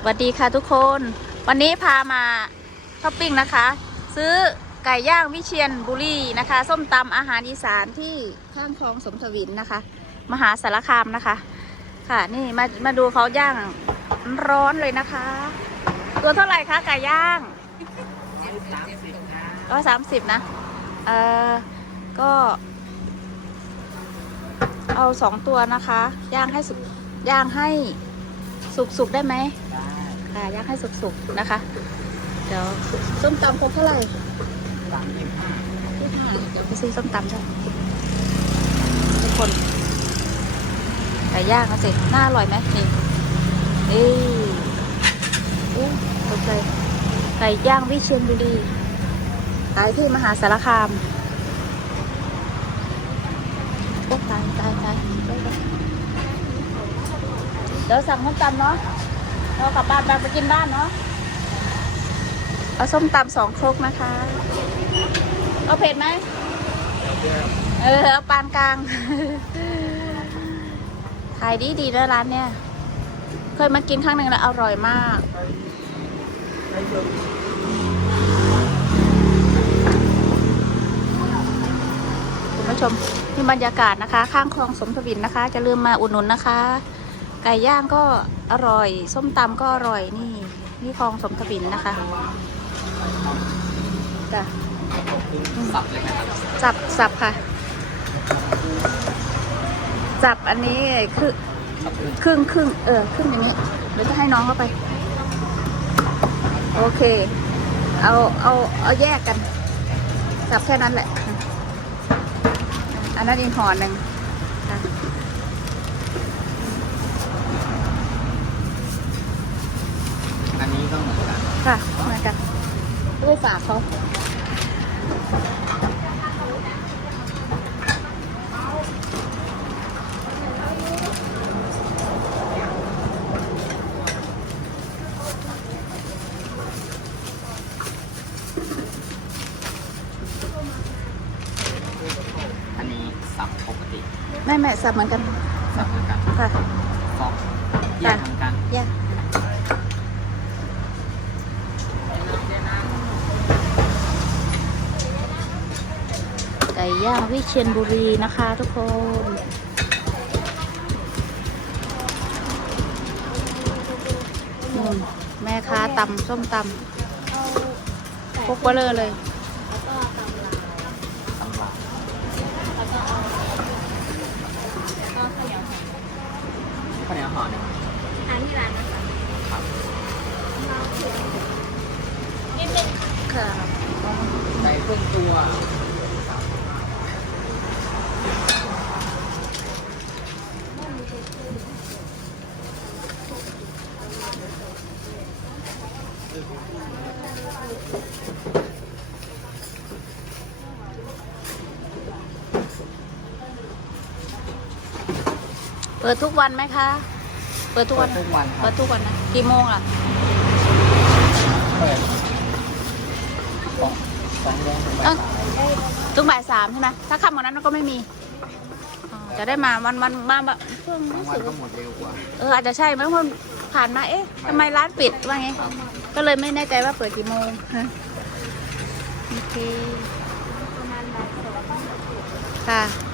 สวัสดีค่ะทุกคน วันนี้พามาช้อปปิ้งนะคะ ซื้อไก่ย่างวิเชียนบุรีนะคะ ส้มตำอาหารอีสานที่ข้างคลองสมทวินนะคะ มหาสารคามนะคะ ค่ะนี่มามาดูเขาย่างร้อนเลยนะคะ ตัวเท่าไหร่คะไก่ย่างร้อยสามสิบนะเออก็ เอาสองตัวนะคะ ย่างให้สุกย่างให้สุกๆได้ไหม ค่ะย่างให้สุกๆนะคะ เดี๋ยวส้มตำครบเท่าไหร่สามสิบห้ายี่ห้าเดี๋ยวไปซื้อส้มตำด้วยทุกคนไก่ย่างนะสิน่าอร่อยไหมนี่นี่อู้ตกใจไก่ย่างวิเชียรบุรีขายที่มหาสารคามโอ้ตายตายตายเดี๋ยวสั่งส้มตำเนาะ เรากลับบ้านไปกินบ้านเนาะ เอาส้มตำสองครกนะคะ เอาเผ็ดไหม เออ เอาปานกลาง ขายดีดีๆนะร้านเนี่ย เคยมากินครั้งหนึ่งแล้วอร่อยมากคุณผู้ชมนี่บรรยากาศนะคะ ข้างคลองสมทวินนะคะ จะลืมมาอุดหนุนนะคะ ไก่ย่างก็อร่อย ส้มตำก็อร่อยนี่นี่คลองสมทวินนะคะจ้ะสับเลยนะครับจับสับค่ะ จับอันนี้คือสับเลยครึ่งครึ่งเออครึ่งอย่างนี้เดี๋ยวจะให้น้องเข้าไป โอเค เอาเอาเอาแยกกัน จับแค่นั้นแหละ อันนั้นอีกห่อหนึ่งค่ะ อันนี้ก็เหมือนกัน ค่ะเหมือนกันด้วยฝากเขาอันนี้สับปกติแม่แม่สับเหมือนกันสับเหมือนกันค่ะฟอกแยกเหมือนกัน แยก ไก่ย่างวิเชียนบุรีนะคะทุกคนแม่ค้าตำส้มตำพกเบลอเลย ตำราข้าวเหนียวห่อหนึ่ง ทานที่ร้านนะคะ ครับ ค่ะ ใส่เครื่องตัว เปิดทุกวันไหมคะ เปิดทุกเปิวัดนทุกวันคเปิรัดบทุกวันนะ กี่โมงล่ะเปิดสองสองโมงถึงบ่ายเอ้าสามถึงบ่ายสามใช่ไหมถ้าค่ำกว่านั้นก็ไม่มีอ๋อจะได้มาวันวันมาแบบเพิ่งบางรู้วัสึนกก็ว่าหมดเร็วกว่า เอออาจจะใช่ไหมเพราะผ่านมา เอ๊ะทำไมร้านปิดว่าไง ครับ ก็เลยไม่แน่ใจว่าเปิดกี่โมงฮะโอเคค่ะ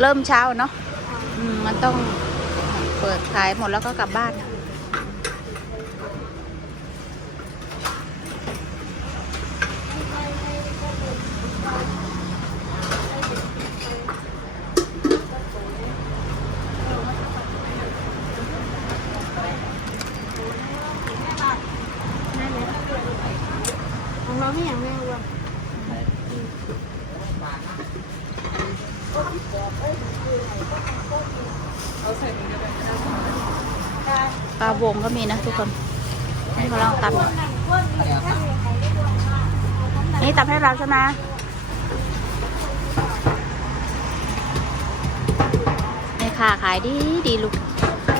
เริ่มเช้าเนาะมันต้องเปิดขายหมดแล้วก็กลับบ้านของเราไม่อย่างแม่อ้ วนปลาวงก็มีนะทุกคนนี่เขาลองตำข้าวเหนียวสั่งนี่ตำให้เราใช่ไหมนี่ค่ะขายดีดีลูก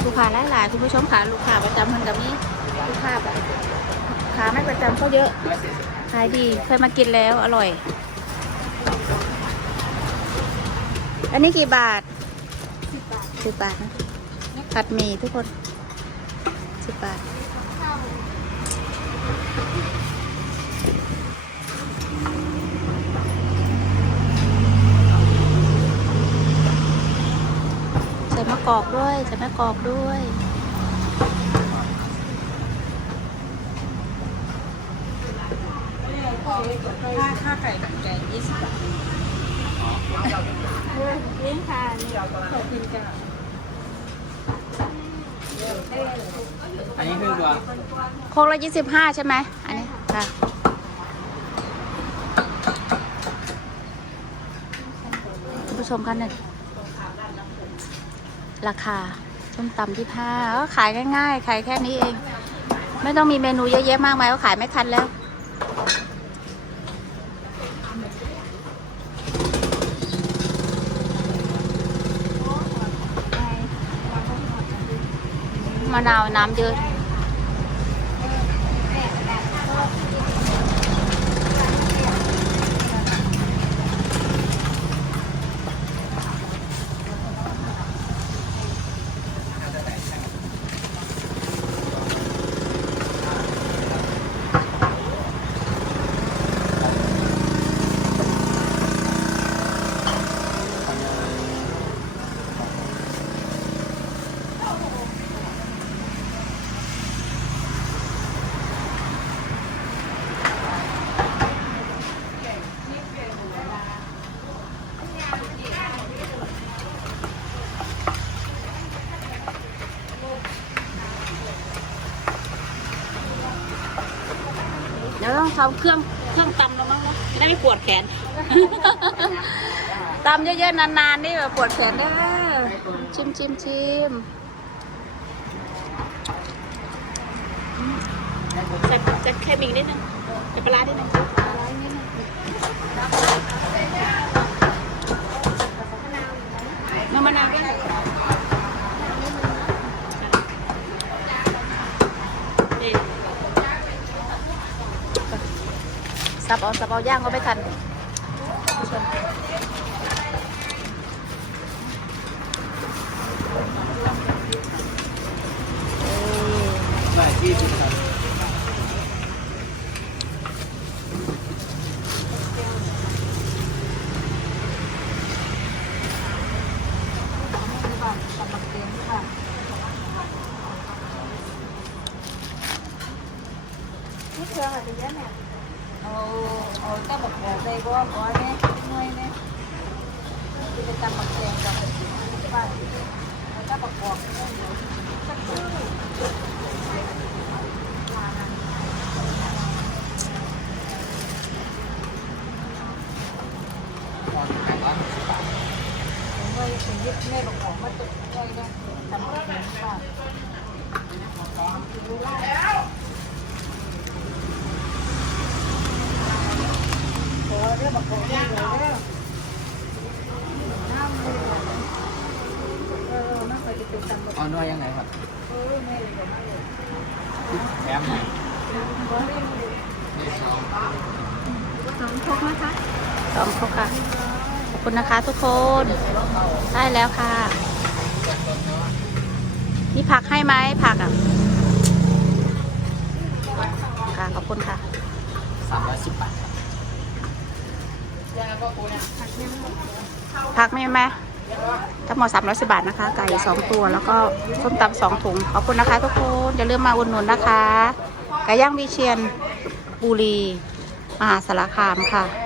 ลูกค้าหลายหลายๆคุณผู้ชมค่ะลูกค้าประจำคนกับนี้ลูกค้าแบบค้าไม่ประจำก็เยอะร้อยสี่สิบขายดีเคยมากินแล้วอร่อย อันนี้กี่บาทสิบบาทนะผัดหมี่ทุกคน สิบบาทใส่มะกอกด้วย ใส่มะกอกด้วยค่าค่าไก่กับแกงยี่สิบบาทนี่ค่ะนี่ขอบคุณจ้ะ อันนี้คือตัวโคกละยี่สิบห้าใช่ไหมอันนี้ค่ะ คุณผู้ชมคะเนี่ยราคาส้มตำที่ผ้าก็ขายง่ายๆ ขายแค่นี้เอง ไม่ต้องมีเมนูเยอะแยะมากมายก็ขายไม่ทันแล้ว มะนาวน้ำเยอะ เดี๋ยวต้องทำเครื่องเครื่องตำแล้วมั้งเนอะจะได้ไม่ปวดแขน ตำเยอะๆนานๆนี่แบบปวดแขนได้อชิมชิมชิมใส่ใส่แค่มิกนิดนึงใส่ปลาร้านิดนึงปลาร้านิดนึงน้ำมะนาวด้วยนี่ สับเอาสับเอาย่างก็ไม่ทันผู้ชมเอ้ยได้ที่สิบครับนี่เครื่องอะไร เอะเนี่ยเอาเอาตั้งบักแดงใส่บ่บ่เนี่ยหน่วยเนี่ยคือจะตำบักแกงกับบ้านเอาตั้งบักกอกเนี่ยเดี๋ยวสักครู่ ตอนขายร้านสิบบาท หน่วยเป็นยึดแม่บักกอกมาตุกหน่วยเนี่ยตำบักแกงบ้านขอเรื่องบักกอกนี่เลยเด้อน้ำเลยเออมันเคยจะเป็นตำบัก เอาหน่วยยังไงครับ เออแม่เลยบอกมาเลย แถมไหน บ่ได้เลย นี่ สองสองพกนะคะพร้อมครบค่ะ ขอบคุณนะคะทุกคน ได้แล้วค่ะมีผักให้ไหมผักอะ ค่ะ ขอบคุณค่ะสามร้อยสิบบาทผักมีไหมทั้งหมด310 บาทนะคะ ไก่ 2 ตัว แล้วก็ส้มตำสองถุง ขอบคุณนะคะทุกคน อย่าลืมมาอุดหนุนนะคะ ไก่ย่างวิเชียน บุรีมหาสารคามค่ะ